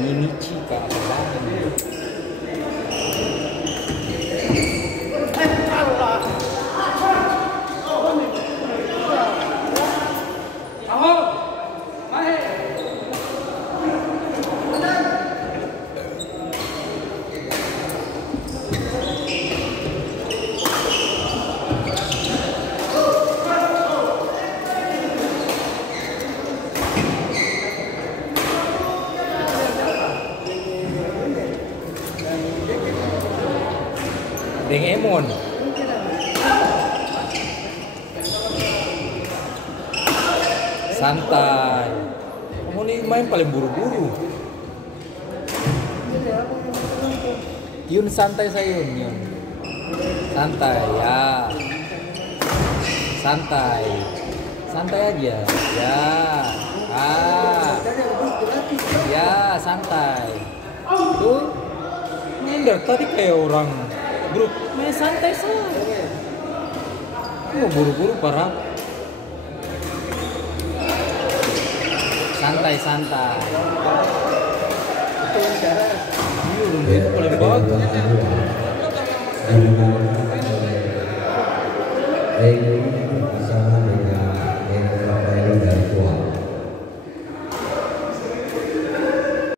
nyanyi Michi Kak Abang. Doraemon. Santai. Kamu nih main paling buru-buru. Yun santai sayun, Yun. Santai ya. Santai. Santai aja. Ya. Ya, santai. Tuh. Minder tadi kayak orang. Bro, main santai saja. Buru-buru parah. Santai. Itu cara. Itu paling bagus.